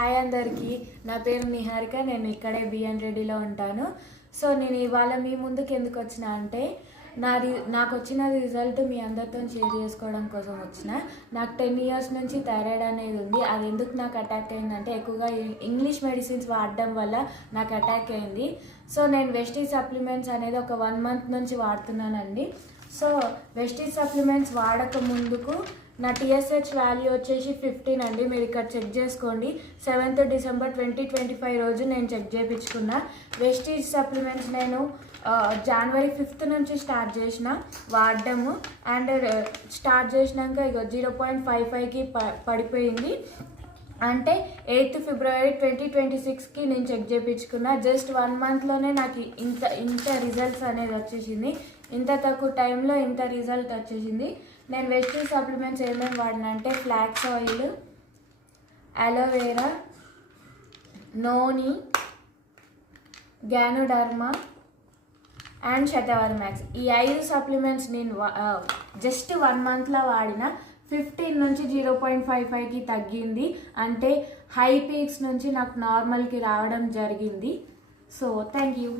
Hi అందరికీ, నా పేరు నిహారిక. నేను ఇక్కడే బిఎన్ రెడ్డిలో ఉంటాను. సో నేను ఇవాళ మీ ముందుకు ఎందుకు వచ్చిన అంటే నాకు వచ్చిన రిజల్ట్ మీ అందరితో షేర్ చేసుకోవడం కోసం వచ్చిన. నాకు 10 years నుంచి థైరాయిడ్ అనేది ఉంది. అది ఎందుకు నాకు అటాక్ అయిందంటే ఎక్కువగా ఇంగ్లీష్ మెడిసిన్స్ వాడడం వల్ల నాకు అటాక్ అయింది. సో నేను వెస్టీజ్ సప్లిమెంట్స్ అనేది ఒక 1 month నుంచి వాడుతున్నానండి. సో వెస్టీజ్ సప్లిమెంట్స్ వాడక ముందుకు నా టీఎస్హెచ్ వాల్యూ వచ్చేసి 15 అండి. మీరు ఇక్కడ చెక్ చేసుకోండి. 7th December 2025 రోజు నేను చెక్ చేయించుకున్నా. వెస్టీజ్ సప్లిమెంట్స్ నేను January 5th నుంచి స్టార్ట్ చేసిన వాడడము. అండ్ స్టార్ట్ చేసినాక ఇక 0.55కి పడిపోయింది. అంటే 8th February 2026కి నేను చెక్ చేయించుకున్నా. జస్ట్ 1 monthలోనే నాకు ఇంత రిజల్ట్స్ అనేది వచ్చేసింది. ఇంత తక్కువ టైంలో ఇంత రిజల్ట్ వచ్చేసింది. నేను వెస్టీజ్ సప్లిమెంట్స్ ఏమేమి వాడినా అంటే flax oil, aloe vera, noni, ganoderma and Shatavari max. ఈ 5 సప్లిమెంట్స్ నేను జస్ట్ 1 monthలో వాడిన. 15 నుంచి 0.55కి తగ్గింది. అంటే హై పీక్స్ నుంచి నాకు నార్మల్కి రావడం జరిగింది. So thank you.